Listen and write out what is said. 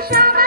কি